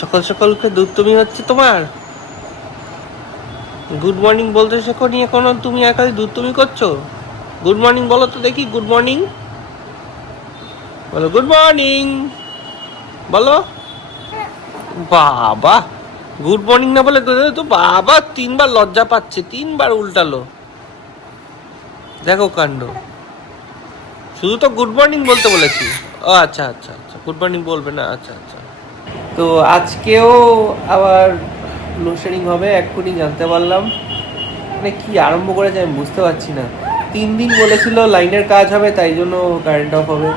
সকাল সকালকে দুধ হচ্ছে তোমার। গুড মর্নিং বলতে শেখো নি এখনো, তুমি একাই দুধ করছো। গুড মর্নিং বলো তো দেখি, গুড মর্নিং বলো, গুড মর্নিং বলো। বাবা, গুড মর্নিং না বলে তো বাবা 3বার লজ্জা পাচ্ছে, 3বার উল্টালো। দেখো কাণ্ড, শুধু তো গুড মর্নিং বলতে বলেছি। ও আচ্ছা আচ্ছা আচ্ছা, গুড মর্নিং বলবে না, আচ্ছা আচ্ছা। তো আজকেও আবার লোডশেডিং হবে, এক্ষুনি জানতে পারলাম। মানে কি আরম্ভ করেছে আমি বুঝতে পারছি না। 3 দিন বলেছিল লাইনের কাজ হবে, তাই জন্য কারেন্ট অফ হবে।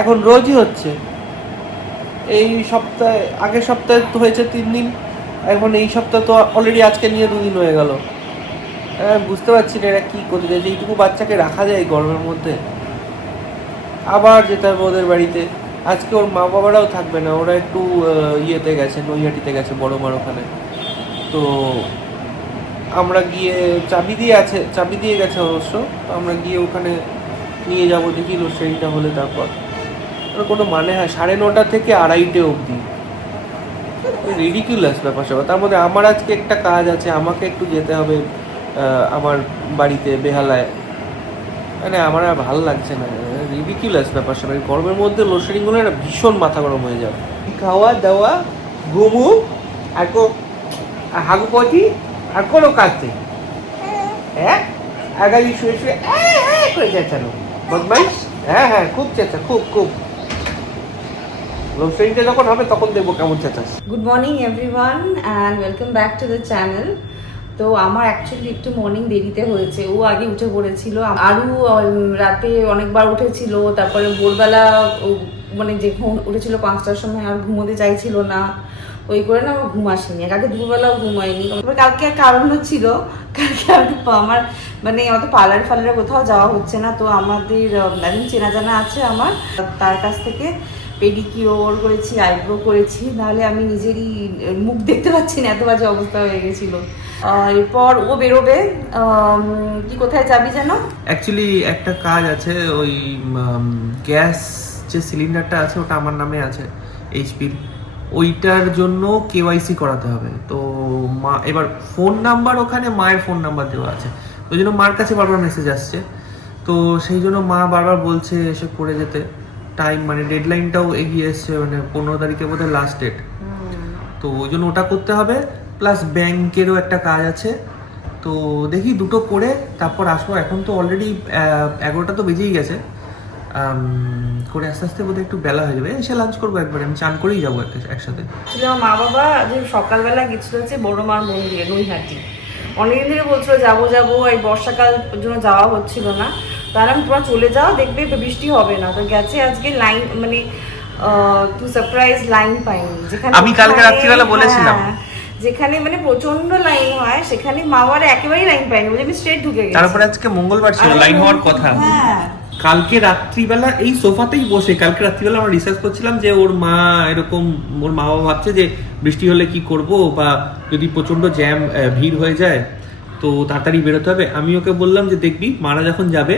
এখন রোজই হচ্ছে। এই সপ্তাহে, আগের সপ্তাহে তো হয়েছে 3 দিন, এখন এই সপ্তাহ তো অলরেডি আজকে নিয়ে 2 দিন হয়ে গেল। বুঝতে পারছি না এরা কী করতে চাইছে। এইটুকু বাচ্চাকে রাখা যায় গরমের মধ্যে? আবার যেতে হবে ওদের বাড়িতে। আজকে ওর মা বাবারাও থাকবে না, ওরা একটু ইয়েতে গেছে, নৈহাটিতে গেছে, বড় মার ওখানে। তো আমরা গিয়ে চাবি দিয়ে গেছে অবশ্য। তো আমরা গিয়ে ওখানে নিয়ে যাবো, দেখি লোডশেডিংটা হলে তারপর। কোনো মানে হয় 9:30 থেকে 2:30 অবধি? রিডিকুলাস ব্যাপার সব। তার মধ্যে আমার আজকে একটা কাজ আছে, আমাকে একটু যেতে হবে আমার বাড়িতে বেহালায়। মানে আমার আর ভালো লাগছে না, রিডিকুলাস ব্যাপার সব। গরমের মধ্যে লোডশেডিং হলে না ভীষণ মাথা গরম হয়ে যাবে। খাওয়া দাওয়া, ঘুমু, আর হাগু পটি, আর কোনো কাজ নেই। হ্যাঁ, আগামী শুয়ে শুয়ে করে চেঁচানো বদমাইশ। হ্যাঁ হ্যাঁ, খুব চেঁচা, খুব খুব। লোডশেডিংটা যখন হবে তখন দেখবো কেমন চেঁচাস। Good morning everyone and welcome back to the channel. তো আমার অ্যাকচুয়ালি একটু মর্নিং দেরিতে হয়েছে। ও আগে উঠে পড়েছিল, আরও রাতে অনেকবার উঠেছিল। তারপরে ভোরবেলা মানে যখন উঠেছিল 5টার সময় আর ঘুমোতে চাইছিল না, ওই করে না আমার ঘুম আসেনি। কালকে দুপুরবেলাও ঘুম হয়নি। কালকে কারণ হচ্ছিল, কালকে আমার মানে অত পার্লারে কোথাও যাওয়া হচ্ছে না। তো আমাদের একজন চেনা জানা আছে আমার, তার কাছ থেকে পেডিকিওর করেছি, আইব্রো করেছি। নাহলে আমি নিজেরই মুখ দেখতে পাচ্ছি না, এত বাজে অবস্থা হয়ে গেছিল। এরপর ও বেরোবে। কি কোথায় যাবি যেন? অ্যাকচুয়ালি একটা কাজ আছে, ওই গ্যাস যে সিলিন্ডারটা আছে ওটা আমার নামে আছে, এইচপির। ওইটার জন্য কেওয়াইসি করাতে হবে। তো মা এবার ফোন নাম্বার, ওখানে মায়ের ফোন নাম্বার দেওয়া আছে, ওই জন্য মার কাছে বারবার মেসেজ আসছে। তো সেই জন্য মা বারবার বলছে এসে করে যেতে। টাইম মানে ডেডলাইনটাও এগিয়ে এসছে, মানে 15 তারিখে বোধহয় লাস্ট ডেট। তো ওই জন্য ওটা করতে হবে, প্লাস ব্যাংকেরও একটা কাজ আছে। তো দেখি দুটো করে তারপর আসবো। এখন তো অলরেডি 11টা তো বেজেই গেছে। করে আস্তে আস্তে বোধহয় একটু বেলা হয়ে যাবে, এসে লাঞ্চ করবো একবারে। আমি চান করেই যাবো একসাথে। আমার মা বাবা যে সকালবেলা গেছিল হচ্ছে বড় মার মন্দিরে, নৈহাটি। অনেকদিন ধরে বলছিল যাবো যাবো, এই বর্ষাকাল জন্য যাওয়া হচ্ছিল না। তার আমি তোমরা চলে যাও, দেখবে বৃষ্টি হবে না। তো গেছে আজকে লাইন, মানে টু সারপ্রাইজ লাইন পাইনি। যেখানে আমি কালকে রাত্রিবেলা বলেছিলাম, যেখানে মানে প্রচন্ড লাইন হয় সেখানে মা বাবার একেবারেই লাইন পাইনি, বলে আমি স্ট্রেট ঢুকে গেছি। তারপরে আজকে মঙ্গলবার ছিল, লাইন হওয়ার কথা। হ্যাঁ, কালকে রাত্রিবেলা এই সোফাতেই বসে কালকে রাত্রিবেলা আমরা রিসার্চ করছিলাম যে ওর মা এরকম, ওর মা বাবা ভাবছে যে বৃষ্টি হলে কি করব, বা যদি প্রচন্ড জ্যাম ভিড় হয়ে যায় তো তাড়াতাড়ি বেরোতে হবে। আমি ওকে বললাম যে দেখবি মারা যখন যাবে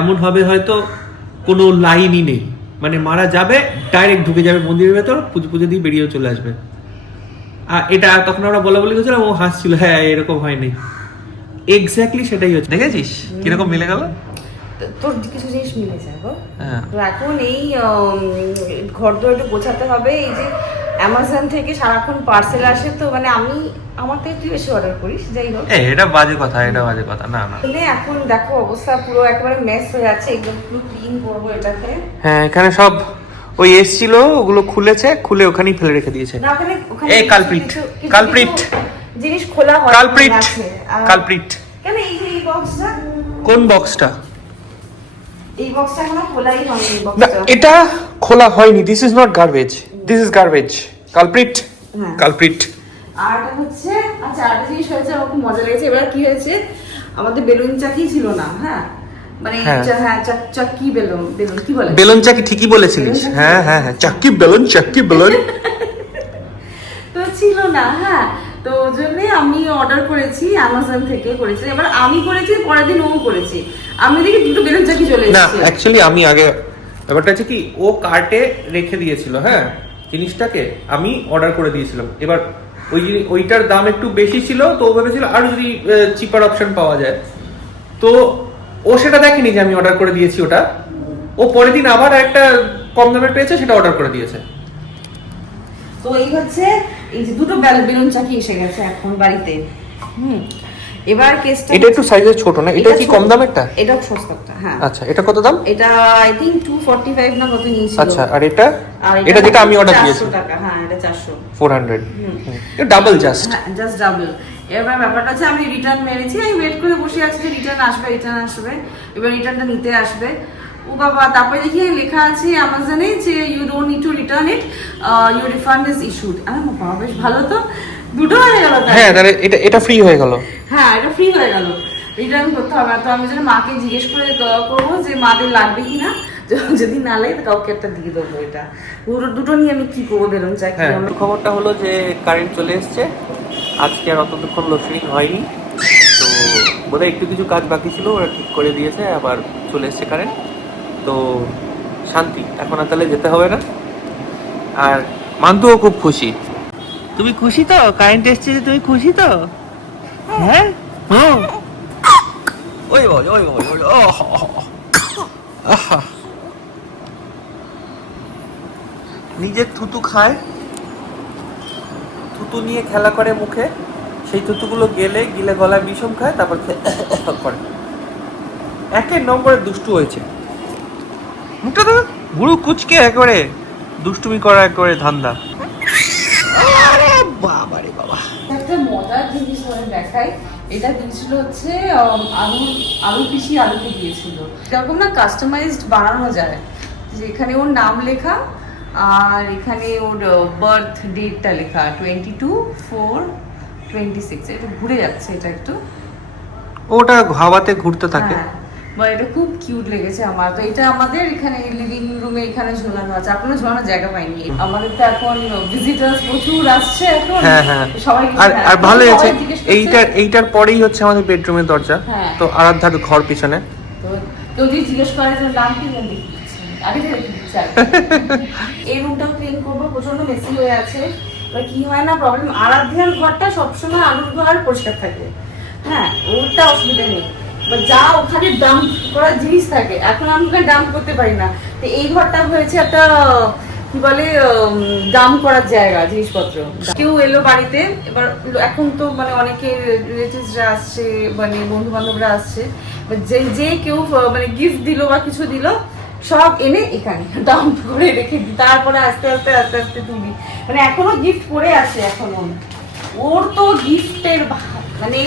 এমন হবে হয়তো কোনো লাইনই নেই, মানে মারা যাবে ডাইরেক্ট ঢুকে যাবে মন্দিরের ভেতর, পুজো দিয়ে বেরিয়েও চলে আসবে। আর এটা তখন আমরা বলা বলি করছিলাম, ও হাসছিল, হ্যাঁ এরকম হয়নি। এক্স্যাক্টলি সেটাই হচ্ছে। দেখেছিস কিরকম মিলে গেল? তোর কিছু জিনিস মিলে যাবো। তো এখন এই ঘর দর একটু গোছাতে হবে। এই যে অ্যামাজন থেকে সারাক্ষণ পার্সেল আসে, তো মানে আমি আমার থেকে তুই বেশি অর্ডার করিস, যাই হোক। এটা বাজে কথা, এটা বাজে কথা। না না, এখন দেখো অবস্থা পুরো একেবারে মেস হয়ে যাচ্ছে, একদম পুরো ক্লিন করবো এটাকে। হ্যাঁ, এখানে সব ওই এসছিল, ওগুলো খুলেছে, খুলে ওখানেই ফেলে রেখে দিয়েছে। না, ওখানে এই কালপ্রিট, কালপ্রিট জিনিস খোলা হয়, কালপ্রিট, কালপ্রিট। কেন এই যে এই বক্সটা? কোন বক্সটা? এই বক্সটা এখনো খোলাই হয়নি। না, এটা খোলা হয়নি। This is not garbage, this is garbage. Culprit, culprit. আর হচ্ছে আচ্ছা, আরেকটা জিনিস হয়েছে, আমার খুব মজা লেগেছে। এবার কি হয়েছে, আমাদের বেলুন চাকি ছিল না। হ্যাঁ, মানে চাক্কি বেলুন, বেলুন কি বলে, বেলুন চাকি, ঠিকই বলেছিলিস। হ্যাঁ হ্যাঁ হ্যাঁ, চাক্কি বেলুন, চাক্কি বেলুন। তো ছিল না। হ্যাঁ, তো ওই জন্য আমি অর্ডার করেছি, অ্যামাজন থেকে করেছি। এবার আমি করেছি, পরের দিন ও করেছি। আমি দেখি দুটো বেলুন চাকি চলে এসেছে। না, অ্যাকচুয়ালি আমি আগে, ব্যাপারটা হচ্ছে কি, ও কার্টে রেখে দিয়েছিল। হ্যাঁ, জিনিসটাকে আমি অর্ডার করে দিয়েছিলাম। এবার ওইটার দাম একটু বেশি ছিল, তো ও ভেবেছিল আর যদি চিপার অপশন পাওয়া যায়, তো ও সেটা দেখেনি যে আমি অর্ডার করে দিয়েছি ওটা। ও পরের দিন আবার একটা কম দামের পেয়েছে, সেটা অর্ডার করে দিয়েছে। তো এই হচ্ছে এই যে দুটো বেলুন চাকি এসে গেছে এখন বাড়িতে। এবার কেসটা এটা একটু সাইজে ছোট না, এটা কি কম দামেরটা? এটা সস্তাটা, হ্যাঁ। আচ্ছা, এটা কত দাম? এটা আই থিং 245 না কত নিয়েছিল। আচ্ছা, আর এটা এটা যেটা আমি অর্ডার দিয়েছি 400 টাকা। হ্যাঁ, এটা 400 400। এটা ডাবল জাস্ট। হ্যাঁ, জাস্ট ডাবল। এবার ব্যাপারটা হচ্ছে আমি রিটার্ন মেরেছি, আমি ওয়েট করে বসে আছি যে রিটার্ন আসবে। এবার রিটার্নটা নিতে আসবে। ও বাবা, তারপরে দেখি লেখা আছে অ্যামাজনে যে you don't need to return it, your refund is issued. আমি বাবা, বেশ ভালো তো, দুটো হয়ে গেল। হ্যাঁ, তাহলে এটা ফ্রি হয়ে গেল। হ্যাঁ, এটা ফ্রি হয়ে গেল, রিটার্ন করতে হবে। তো আমি যেন মাকে জিজ্ঞেস করে করবো যে মাদের লাগবে কিনা, যদি না লাগে তো কাউকে একটা দিয়ে দেবো। এটা দুটো নিয়ে আমি কি করবো বেলুন চাই। খবরটা হলো যে কারেন্ট চলে এসছে। আজকে আর অতক্ষণ লোডশেডিং হয়নি, তো বোধহয় একটু কিছু কাজ বাকি ছিল, ওরা ঠিক করে দিয়েছে, আবার চলে এসছে কারেন্ট। তো শান্তি, এখন আর তাহলে যেতে হবে না। আর মান্তুও খুব খুশি। তুমি খুশি তো? কারেন্ট এসছে যে তুমি খুশি তো? হ্যাঁ, ওই বল ওই বল ওই, নিজের থুতু খায়, থুতু নিয়ে খেলা করে মুখে, সেই থুতুগুলো গিলে গলায় বিষম খায়, তারপর করে। একের নম্বরে দুষ্টু হয়েছে। মুখটা তো বুড়ো কুচকে একেবারে দুষ্টুমি করা একেবারে ধান্দা। বাবা রে বাবা, একটা মজার জিনিস ধরে দেখাই। এটা দিয়েছিল হচ্ছে আলু পিসি আলুকে দিয়েছিল। এরকম না কাস্টমাইজড বানানো যায়, যেখানে ওর নাম লেখা আর এখানে ওর বার্থ ডেটটা লেখা 22/4/26। এটা ঘুরে যাচ্ছে, এটা একটু ওটা হাওয়াতে ঘুরতে থাকে। বা এটা খুব কিউট লেগেছে আমার। তো এটা আমাদের এখানে লিভিং রুমে এখানে ঝোলানো আছে। আপনারা ঝোলানোর জায়গা পাইনি। আমাদের তো এখন ভিজিটার্স প্রচুর আসছে এখন। হ্যাঁ হ্যাঁ, সবাই আর ভালো হয়েছে। এইটার পরেই হচ্ছে আমাদের বেডরুমের দরজা। তো আরাধ্যার ঘর পিছনে। তো যদি জিজ্ঞেস করে যে নাম কি, জানি আগে থেকে চাই। এই রুমটাও ক্লিন করবো, প্রচন্ড মেসি হয়ে আছে। এবার কি হয় না প্রবলেম, আরাধ্যার ঘরটা সবসময় আলুর ঘর পরিষ্কার থাকে। হ্যাঁ, ওরটা অসুবিধা নেই। যা ওখানে ডাম্প করার জিনিস থাকে, এখন আমি ওখানে ডাম্প করতে পারি না। তো এই ঘরটা হয়েছে একটা কি বলে ডাম্প করার জায়গা, জিনিসপত্র। কেউ এলো বাড়িতে, এবার এখন তো মানে অনেকে রিলেটিভসরা আসছে, মানে বন্ধু বান্ধবরা আসছে, যে কেউ মানে গিফট দিল বা কিছু দিল, সব এনে এখানে ডাম্প করে রেখে দিই। তারপরে আস্তে আস্তে আস্তে আস্তে তুলি। মানে এখনো গিফট পড়ে আছে, এখনো ওর তো গিফটের মানে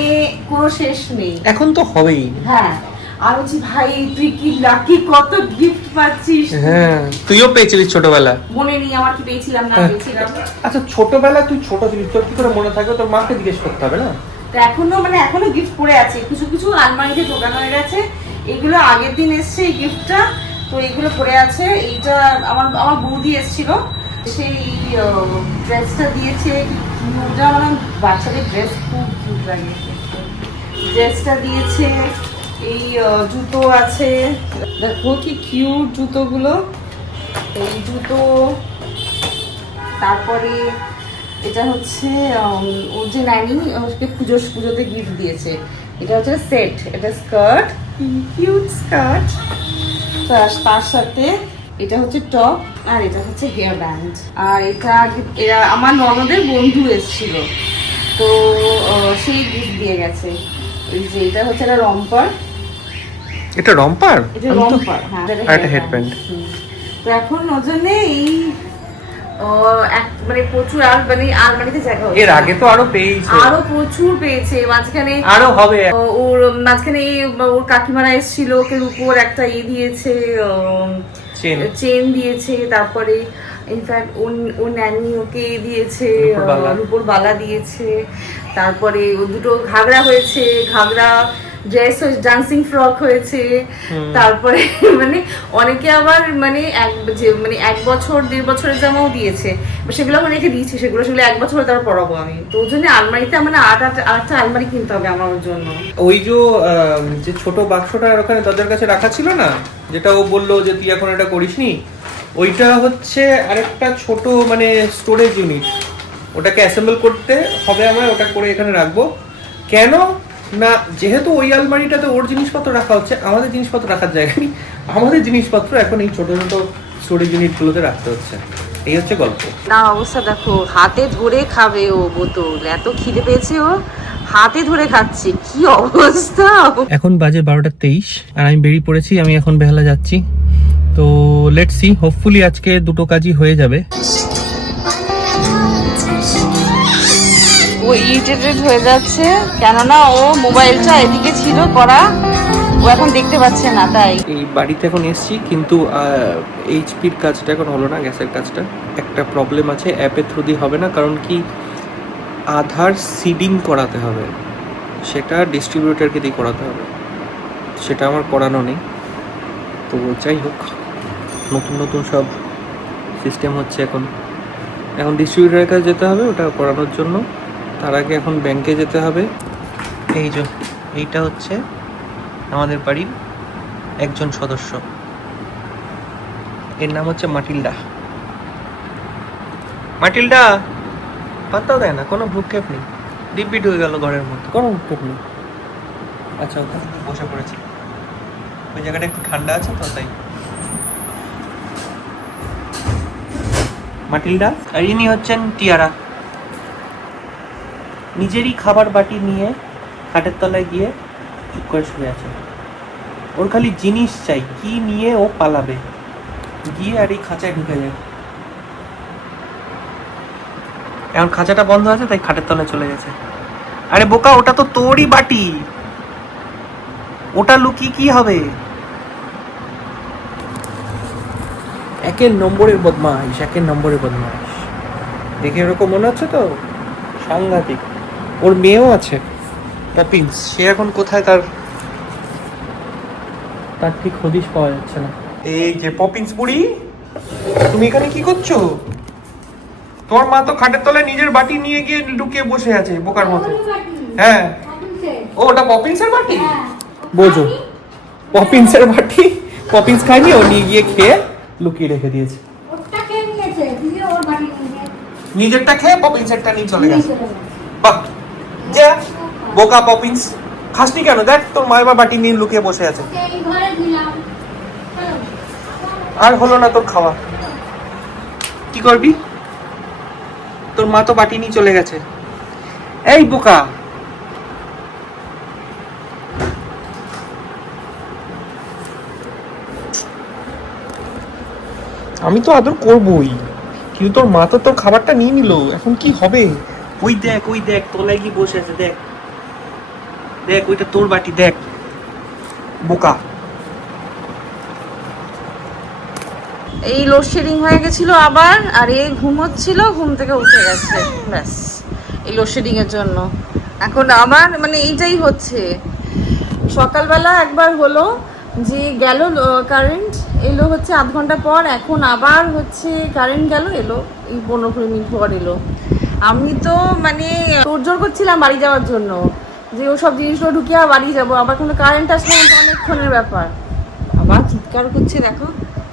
কোনো শেষ নেই। এখন তো হবেই। হ্যাঁ, আর বলছি ভাই তুই কি লাকি, কত গিফট পাচ্ছিস। হ্যাঁ, তুইও পেয়েছিলিস ছোটবেলা? মনে নেই আমার কি পেয়েছিলাম না পেয়েছিলাম। আচ্ছা, ছোটবেলা তুই ছোট ছিলিস, তোর কি করে মনে থাকবে? তোর মাকে জিজ্ঞেস করতে হবে না? তো এখনো গিফট পড়ে আছে, কিছু কিছু আলমারিতে ঢোকানো হয়ে গেছে। এগুলো আগের দিন এসছে এই গিফটটা, তো এগুলো পড়ে আছে। এইটা আমার বৌদি এসেছিল, সেই ড্রেসটা দিয়েছে। ওটা মানে বাচ্চাদের ড্রেস খুব কিউট লাগে, ড্রেসটা দিয়েছে। এই জুতো আছে, দেখো কি কিউট জুতোগুলো, এই জুতো। তারপরে এটা হচ্ছে ওর যে নানি ওকে পুজোতে গিফট দিয়েছে। এটা হচ্ছে সেট, এটা স্কার্ট, কিউট স্কার্ট। তার সাথে এটা হচ্ছে টপ, আর এটা হচ্ছে হেয়ার ব্যান্ড। আর এরা আমার ননদের বন্ধু এসেছিল, তো সেই গিফট দিয়ে গেছে। এই যে এটা হচ্ছে একটা রম্পার। এটা রম্পার? এটা রম্পার, হ্যাঁ। আর এটা হেডব্যান্ড। তো এখন ওজনে এই মানে প্রচুর আর মানে আলমারিতে জায়গা হচ্ছে। এর আগে তো আরো পেয়েছে, আরো প্রচুর পেয়েছে। মাঝখানে আরো হবে। ওর মাঝখানে ওর কাকিমারা এসেছিল, ওকে রূপোর একটা দিয়েছে, চেন দিয়েছে। তারপরে ইনফ্যাক্ট ওর ন্যানি ওকে দিয়েছে রূপোর বালা দিয়েছে। তারপরে ও দুটো ঘাগরা হয়েছে, ঘাগরা ড্রেস ডান্সিং ফ্রক হয়েছে, তারপরে মানে অনেকে আবার মানে এক বছর 1.5 বছরের জামাও দিয়েছে, সেগুলো আমি রেখে দিয়েছি, সেগুলো 1 বছর তার পরাবো আমি। তো ওর জন্য আলমারিতে মানে আটটা আলমারি কিনতে হবে আমার ওর জন্য। ওই যে ছোট বাক্সটা ওখানে দরজার কাছে রাখা ছিল না, যেটা ও বললো যে তুই এখন এটা করিসনি, ওইটা হচ্ছে আরেকটা ছোট মানে স্টোরেজ ইউনিট। ওটাকে অ্যাসেম্বল করতে হবে আমার, ওটা করে এখানে রাখবো। কেন না, যেহেতু ওই আলমারিটাতে ওর জিনিসপত্র রাখা হচ্ছে, আমাদের জিনিসপত্র রাখার জায়গা নেই, আমাদের জিনিসপত্র এখন এই ছোট ছোট স্টোরেজ ইউনিটগুলোতে রাখতে হচ্ছে। এই হচ্ছে গল্প। না অবস্থা দেখো, হাতে ধরে খাবে ও বোতল, এত খিদে পেয়েছে ও হাতে ধরে খাচ্ছে, কি অবস্থা। এখন বাজে 12:23 আর আমি বেরিয়ে পড়েছি, আমি এখন বেহালা যাচ্ছি। তো লেটস সি, হোপফুলি আজকে দুটো কাজই হয়ে যাবে। ও ইরিটেটেড হয়ে যাচ্ছে, কেননা ও মোবাইলটা এদিকে ছিল করা, ও এখন দেখতে পাচ্ছে না, তাই। এই বাড়িতে এখন এসছি, কিন্তু এইচপির কাজটা এখন হলো না, গ্যাসের কাজটা। একটা প্রবলেম আছে, অ্যাপের থ্রু দিয়ে হবে না, কারণ কি আধার সিডিং করাতে হবে, সেটা ডিস্ট্রিবিউটারকে দিয়ে করাতে হবে, সেটা আমার করানো নেই। তো যাই হোক, নতুন নতুন সব সিস্টেম হচ্ছে এখন ডিস্ট্রিবিউটারের কাছে যেতে হবে ওটা করানোর জন্য। তার আগে এখন ব্যাংকে যেতে হবে। এইটা হচ্ছে আমাদের বাড়ির একজন সদস্য, এর নাম হচ্ছে মাটিল্ডা। মাটিল্ডা পাত্তাও দেয় না, কোনো ভ্রুক্ষেপ নেই, দিব্যি ঢুকে গেল ঘরের মধ্যে, কোনো ভ্রুক্ষেপ নেই। আচ্ছা, ওখানে বসে পড়েছি, ওই জায়গাটা একটু ঠান্ডা আছে তো তাই। মাটিল্ডা। আর ইনি হচ্ছেন টিয়ারা, নিজেরই খাবার বাটি নিয়ে খাটের তলায় গিয়ে চুপ করে শুয়ে আছে। ওর খালি জিনিস চাই, কি নিয়ে ও পালাবে, গিয়ে আর এই খাঁচায় ঢুকে যায়। এখন খাঁচাটা বন্ধ আছে তাই খাটের তলায় চলে গেছে। আরে বোকা, ওটা তো তোরই বাটি, ওটা লুকিয়ে কি হবে। একের নম্বরের বদমাইশ, দেখে এরকম মনে হচ্ছে তো, সাংঘাতিক। ওর মেয়েও আছে পপিন্স, সে এখন কোথায় তার ঠিক হদিশ পাওয়া যাচ্ছে না। এই যে পপিন্স বুড়ি, তুমি এখানে কি করছো? তোমার মা তো খাটের তলায় নিজের বাটি নিয়ে গিয়ে লুকিয়ে বসে আছে বোকার মতো। হ্যাঁ, ও ওটা পপিন্সের বাটি, বোঝো, পপিন্সের বাটি। পপিন্স খায়নি, ও নিয়ে গিয়ে খেয়ে লুকিয়ে রেখে দিয়েছে। নিজেরটা খেয়ে পপিন্সেরটা নিয়ে চলে গেছে। বাহ, যা বোকা পপিন্স, খাসনি কেন? দেখ তোর মা এবার বাটি নিয়ে লুকিয়ে বসে আছে। আর হলো না তোর খাওয়া, কি করবি? তোর মা তো বাটি নিয়ে চলে গেছে। এই বোকা, আমি তো আদর করবই, কিন্তু তোর মা তো তোর খাবারটা নিয়ে নিল, এখন কি হবে? ওই দেখ তলায় গিয়ে বসে আছে, দেখ ওইটা তোর বাটি, দেখ বোকা। এই লোডশেডিং হয়ে গেছিল আবার, আর এই ঘুমোচ্ছিল, ঘুম থেকে উঠে গেছে, ব্যাস এই লোডশেডিং এর জন্য এখন আবার মানে এইটাই হচ্ছে। সকালবেলা একবার হলো যে গেল কারেন্ট, এলো হচ্ছে আধ ঘন্টা পর, এখন আবার হচ্ছে কারেন্ট গেল, এলো এই 15-20 মিনিট পর এলো। আমি তো মানে তোড়জোড় করছিলাম বাড়ি যাওয়ার জন্য, যে ও সব জিনিসগুলো ঢুকিয়ে বাড়ি যাবো, আবার কিন্তু কারেন্ট আসলে কিন্তু অনেকক্ষণের ব্যাপার। আবার চিৎকার করছে, দেখো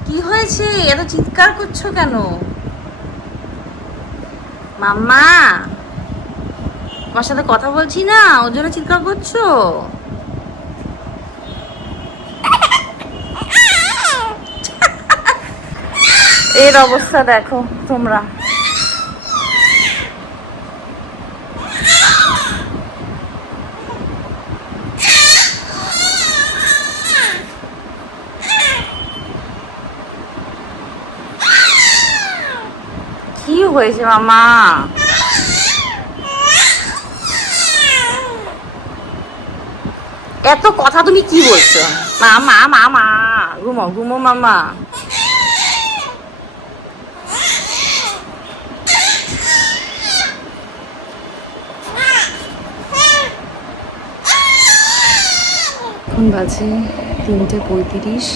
কি হয়েছে, এত চিৎকার করছো কেন? মাম্মা, তোমার সাথে কথা বলছি না, ওর জন্য চিৎকার করছো? এর অবস্থা দেখো তোমরা। কি হয়েছে মামা? এত কথা তুমি কি বলছো? মামা মামা, ঘুমো ঘুমো মামা। এখন বাজে 3:35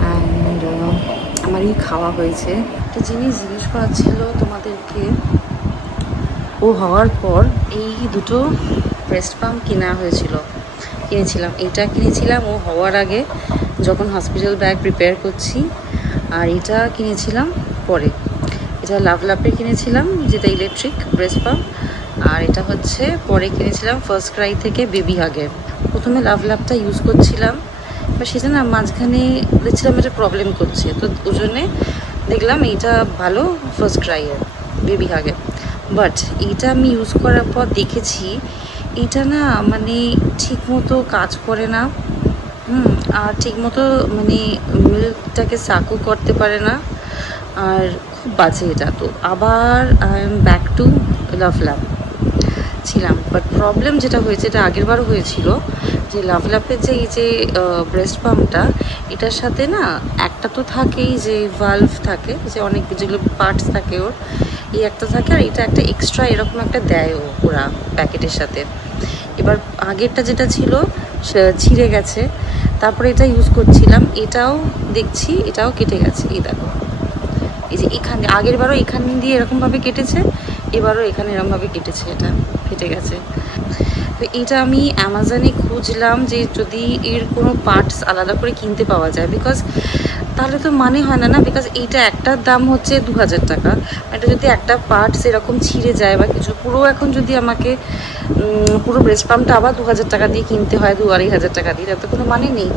অ্যান্ড আমারই খাওয়া হয়েছে। একটা জিনিস জিজ্ঞেস করার ছিল তোমাদেরকে, ও হওয়ার পর এই দুটো ব্রেস্ট পাম্প কিনেছিলাম। এইটা কিনেছিলাম ও হওয়ার আগে যখন হসপিটাল ব্যাগ প্রিপেয়ার করছি, আর এটা কিনেছিলাম পরে। এটা লাভলাপে কিনেছিলাম, যেটা ইলেকট্রিক ব্রেস্ট পাম্প, আর এটা হচ্ছে পরে কিনেছিলাম ফার্স্ট ক্রাই থেকে বেবি হাগের। প্রথমে লাভলাপটা ইউজ করছিলাম, বা সেটা না মাঝখানে দেখছিলাম এটা প্রবলেম করছে, তো ওই জন্যে দেখলাম এইটা ভালো ফার্স্ট ক্রাইয়ের বেবি হাগের। বাট এইটা আমি ইউজ করার পর দেখেছি এটা না মানে ঠিকমতো কাজ করে না, আর ঠিকমতো মানে মিল্কটাকে সাকও করতে পারে না, আর খুব বাজে এটা। তো আবার আই এম ব্যাক টু লাভলাপ ছিলাম। বাট প্রবলেম যেটা হয়েছে, এটা আগের বারও হয়েছিল, যে লাভলাপের যে এই যে ব্রেস্ট পাম্পটা, এটার সাথে না একটা তো থাকেই যে ভালভ থাকে, যে অনেক যেগুলো পার্টস থাকে ওর, এই একটা থাকে, আর এটা একটা এক্সট্রা এরকম একটা দেয় ওরা প্যাকেটের সাথে। এবার আগেরটা যেটা ছিল ছিঁড়ে গেছে, তারপরে এটা ইউজ করছিলাম, এটাও দেখছি এটাও কেটে গেছে। এই দেখো, এই যে এখানে আগের বারও এখান দিয়ে এরকমভাবে কেটেছে, এবারও এখানে এরকমভাবে কেটেছে, এটা কেটে গেছে। তো এটা আমি অ্যামাজনে খুঁজলাম যে যদি এর কোনো পার্টস আলাদা করে কিনতে পাওয়া যায়, বিকজ তাহলে তো মানে হয় না, বিকজ এইটা একটার দাম হচ্ছে 2000 টাকা। এটা যদি একটা পার্টস এরকম ছিঁড়ে যায় বা কিছু, পুরো এখন যদি আমাকে পুরো ব্রেস্ট পাম্পটা আবার 2000 টাকা দিয়ে কিনতে হয়, 2500 টাকা দিয়ে, তাতে কোনো মানে নেই।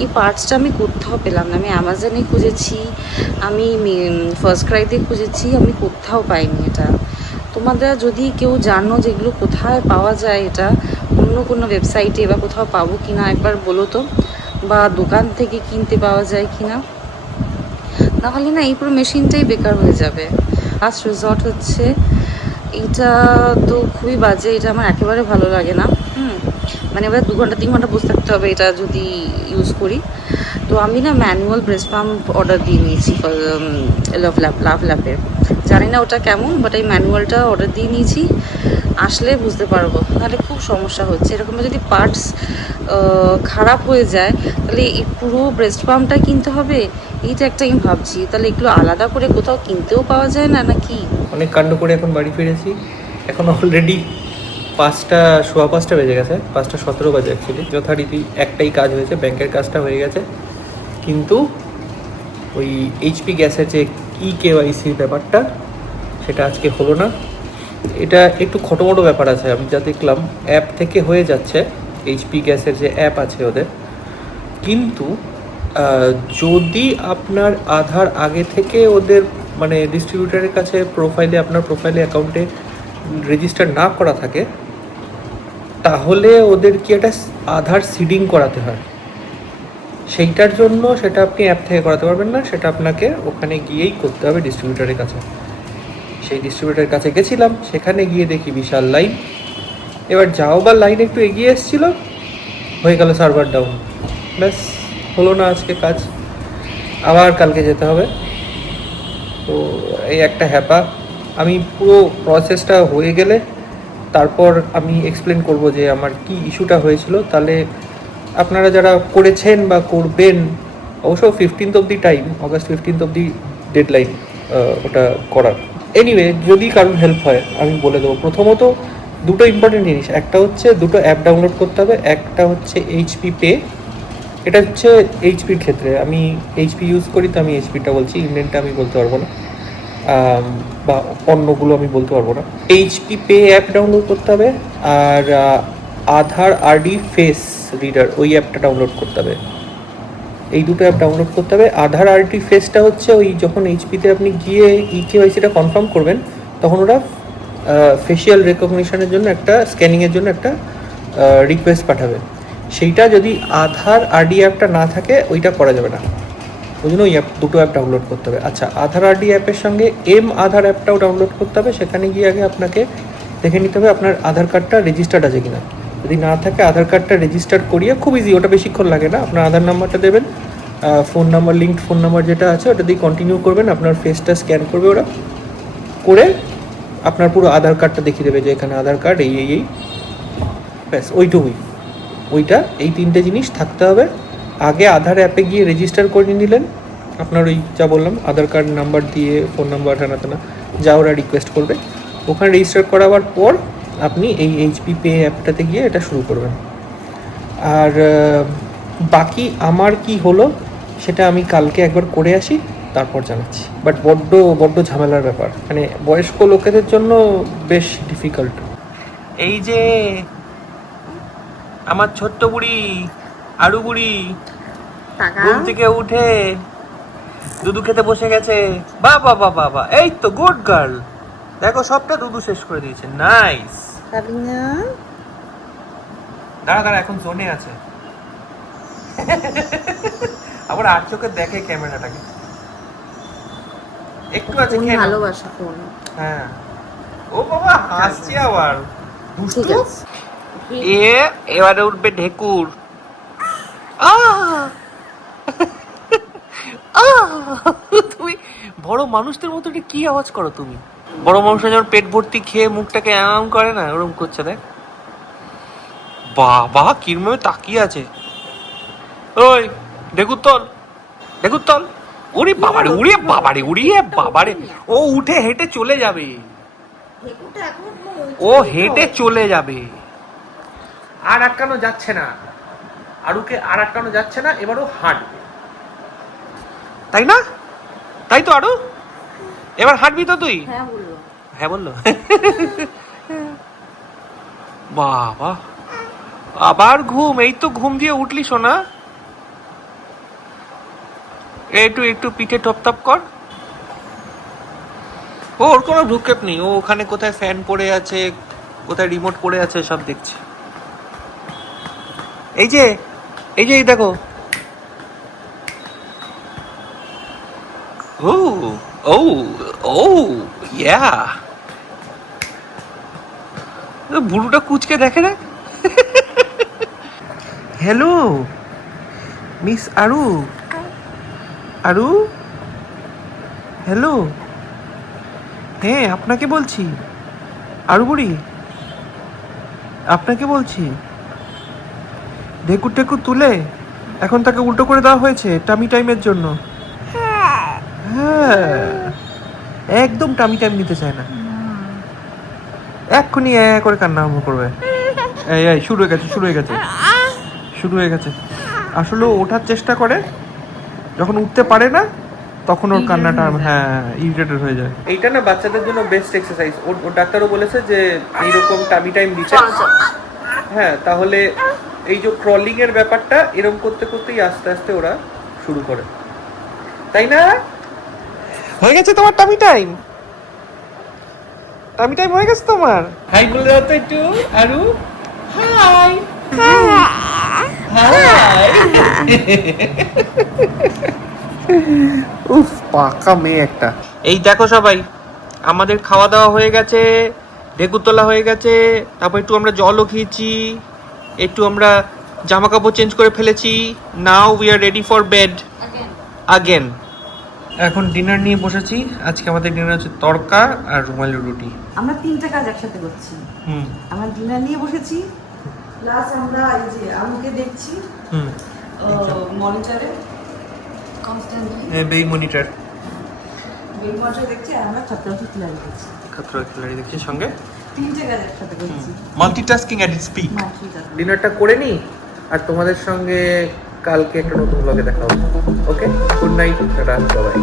এই পার্টসটা আমি কোথাও পেলাম না। আমি অ্যামাজনে খুঁজেছি, আমি ফার্স্ট ক্রাইতে খুঁজেছি, আমি কোথাও পাইনি এটা। তোমাদের যদি কেউ জানো যেগুলো কোথায় পাওয়া যায়, এটা অন্য কোনো ওয়েবসাইটে বা কোথাও পাবো কি না একবার বলো তো, বা দোকান থেকে কিনতে পাওয়া যায় কি না। নাহলে না এই পুরো মেশিনটাই বেকার হয়ে যাবে। লাস্ট রিসর্ট হচ্ছে এটা, তো খুবই বাজে, এটা আমার একেবারে ভালো লাগে না। মানে এবার 2 ঘন্টা 3 ঘন্টা বসে থাকতে হবে এটা যদি ইউজ করি। তো আমি না ম্যানুয়াল ব্রেস্ট পাম্প অর্ডার দিয়ে নিয়েছি লাভলাপের। জানি না ওটা কেমন, বাট এই ম্যানুয়ালটা অর্ডার দিয়ে নিয়েছি, আসলে বুঝতে পারবো। নাহলে খুব সমস্যা হচ্ছে, এরকম যদি পার্টস খারাপ হয়ে যায় তাহলে এই পুরো ব্রেস্ট পাম্পটা কিনতে হবে। এইটা একটা আমি ভাবছি, তাহলে এগুলো আলাদা করে কোথাও কিনতেও পাওয়া যায় না নাকি? অনেক কাণ্ড করে এখন বাড়ি ফিরেছি। এখন অলরেডি 5টা বেজে গেছে, 5:17 বাজে অ্যাকচুয়ালি। যথারীতি একটাই কাজ হয়েছে, ব্যাংকের কাজটা হয়ে গেছে, কিন্তু ওই এইচপি গ্যাসের যে KYC ব্যাপারটা, সেটা আজকে হলো না। এটা একটু খটোমটো ব্যাপার আছে, আমি যা দেখলাম অ্যাপ থেকে হয়ে যাচ্ছে, এইচপি গ্যাসের যে অ্যাপ আছে ওদের। কিন্তু যদি আপনার আধার আগে থেকে ওদের মানে ডিস্ট্রিবিউটারের কাছে আপনার প্রোফাইলে অ্যাকাউন্টে রেজিস্টার না করা থাকে, তাহলে ওদের কি একটা আধার সিডিং করাতে হয়। সেইটার জন্য সেটা আপনি অ্যাপ থেকে করাতে পারবেন না, সেটা আপনাকে ওখানে গিয়েই করতে হবে ডিস্ট্রিবিউটারের কাছে। সেই ডিস্ট্রিবিউটারের কাছে গেছিলাম, সেখানে গিয়ে দেখি বিশাল লাইন। এবার যাও বা লাইন একটু এগিয়ে এসেছিল, হয়ে গেল সার্ভার ডাউন, ব্যাস হলো না আজকে কাজ, আবার কালকে যেতে হবে। তো এই একটা হ্যাপা। আমি পুরো প্রসেসটা হয়ে গেলে তারপর আমি এক্সপ্লেন করব যে আমার কি ইস্যুটা হয়েছিল। তাহলে আপনারা যারা করেছেন বা করবেন, অবশ্য 15th অবধি টাইম, অগাস্ট 15th অবধি ডেডলাইন ওটা করার। এনিওয়ে, যদি কারোর হেল্প হয় আমি বলে দেবো। প্রথমত দুটো ইম্পর্টেন্ট জিনিস, একটা হচ্ছে দুটো অ্যাপ ডাউনলোড করতে হবে। একটা হচ্ছে এইচপি পে, এটা হচ্ছে এইচপির ক্ষেত্রে, আমি এইচপি ইউজ করি তো আমি এইচপিটা বলছি, ইন্ডিয়ানটা আমি বলতে পারবো না, বা অন্যগুলো আমি বলতে পারবো না। এইচপি পে অ্যাপ ডাউনলোড করতে হবে, আর আধার আরডি ফেস রিডার ওই অ্যাপটা ডাউনলোড করতে হবে। এই দুটো অ্যাপ ডাউনলোড করতে হবে। আধার আরডি ফেসটা হচ্ছে ওই যখন এইচপিতে আপনি গিয়ে KYCটা কনফার্ম করবেন, তখন ওরা ফেশিয়াল রেকগনিশনের জন্য একটা স্ক্যানিংয়ের জন্য একটা রিকোয়েস্ট পাঠাবে। সেইটা যদি আধার আরডি অ্যাপটা না থাকে ওইটা করা যাবে না, ওই জন্য ওই দুটো অ্যাপ ডাউনলোড করতে হবে। আচ্ছা, আধার আরডি অ্যাপের সঙ্গে আধার অ্যাপটাও ডাউনলোড করতে হবে। সেখানে গিয়ে আগে আপনাকে দেখে নিতে হবে আপনার আধার কার্ডটা রেজিস্টার্ড আছে কিনা। যদি না থাকে আধার কার্ডটা রেজিস্টার করিয়ে, খুব ইজি, ওটা বেশিক্ষণ লাগে না। আপনার আধার নাম্বারটা দেবেন, phone number, linked phone number যেটা আছে ওটা দিয়ে কন্টিনিউ করবেন। আপনার ফেসটা স্ক্যান করবে ওরা, করে আপনার পুরো আধার কার্ডটা দেখিয়ে দেবে যে এখানে আধার কার্ড এই ব্যাস ওইটুকুই। ওইটা, এই 3টে জিনিস থাকতে হবে। আগে আধার অ্যাপে গিয়ে রেজিস্টার করে নিলেন আপনার ওই যা বললাম আধার কার্ড নাম্বার দিয়ে, ফোন নাম্বার না যা ওরা রিকোয়েস্ট করবে, ওখানে রেজিস্টার করাবার পর আপনি এই এইচপি পে অ্যাপটাতে গিয়ে এটা শুরু করবেন। আর বাকি আমার কি হলো সেটা আমি কালকে একবার করে আসি, তারপর জানাচ্ছি। বাট বড্ড ঝামেলার ব্যাপার, মানে বয়স্ক লোকেদের জন্য বেশ ডিফিকাল্ট। এই যে আমার ছোট্ট বুড়ি, আরু বুড়ি ঘুম থেকে উঠে দুধু খেতে বসে গেছে। বাবা বাবা বাবা, এই তো গুড গার্ল, দেখো সবটা দুধু শেষ করে দিয়েছে। নাইস। দাঁড়া, এখন জোনে আছে। আবার আর চোখে দেখে ক্যামেরাটাকে, একটু আছে খেয়ে ভালোবাসা ফোন। হ্যাঁ, ও বাবা হাসছি আবার। দুষ্টু এবারে উঠবে ঢেকুর। তুমি বড় মানুষদের মতো কি আওয়াজ করো তুমি? বড় মানুষরা যখন পেট ভর্তি খেয়ে মুখটাকে এমন করে না, ওরকম করছে। দেখ বাবা কিরমে তাকিয়ে আছে। ওই ঢেকুর তল। ওরে বাবারে, ও উঠে হেঁটে চলে যাবে। ও হেঁটে চলে যাবে, আর আটকানো যাচ্ছে না। আরুকে আর আটকানো যাচ্ছে না, এবারও হাঁটবে। তাই না? তাই তো আরু, এবার হাঁটবি তো তুই? হ্যাঁ বললো। বাবা আবার ঘুম, এই তো ঘুম দিয়ে উঠলি সোনা। একটু পিঠে টপ কর। ওর কোনো ভ্রুক্ষেপ নেই, ও ওখানে কোথায় ফ্যান পড়ে আছে, কোথায় রিমোট পড়ে আছে সব দেখছে। এই যে এই দেখো, ও ইয়া, বুড়োটা কুচকে দেখে না। হ্যালো মিস আরু, হ্যালো। হ্যাঁ আপনাকে বলছি, আরু বুড়ি আপনাকে বলছি। ঢেকুর তুলে এখন তাকে উল্টো করে দেওয়া হয়েছে টামি টাইমের জন্য। হ্যাঁ, একদম টামি টাইম নিতে চায় না, এক্ষুনি করে কান্না আরম্ভ করবে। এই শুরু হয়ে গেছে। আসলে ওঠার চেষ্টা করে, যখন উঠতে পারে না তখন ওর কান্নাটা ইরিটেটেড হয়ে যায়। এইটা না বাচ্চাদের জন্য বেস্ট এক্সারসাইজ। ওর ডাক্তারও বলেছে যে এইরকম টামি টাইম দিতে। হ্যাঁ, তাহলে এই যে ক্রলিং এর ব্যাপারটা এরকম করতেই আস্তে আস্তে ওরা শুরু করে। তাই না? হয়ে গেছে তোমার টামি টাইম হয়ে গেছে তোমার। হাই বলে দাও তো একটু আরু। হাই উফ, পাকা মেয়ে একটা। এই দেখো সবাই, আমাদের খাওয়া দাওয়া হয়ে গেছে, ঢেকুর তোলা হয়ে গেছে, তারপর একটু আমরা জলও খেয়েছি, একটু আমরা জামা কাপড় চেঞ্জ করে ফেলেছি। Now we are ready for bed again. এখন ডিনার নিয়ে বসেছি। আজকে আমাদের ডিনার হচ্ছে তড়কা আর রুমালি রুটি। আমরা 3টা কাজ একসাথে করছি। আমরা ডিনার নিয়ে বসেছি, প্লাস আমরা এই যে আমুকে দেখছি মনিটরে কনস্ট্যান্টলি। বেই মনিটর দেখছি, আর আমরা খাতরা খিলাড়ি দেখছি সঙ্গে। 3টে কাজ একসাথে করছি, মাল্টিটাস্কিং এট ইটস পিক। ডিনারটা করে নি, আর তোমাদের সঙ্গে কালকে একটা নতুন ব্লগে দেখা হবে। ওকে, গুড নাইট, টাটা, বাই।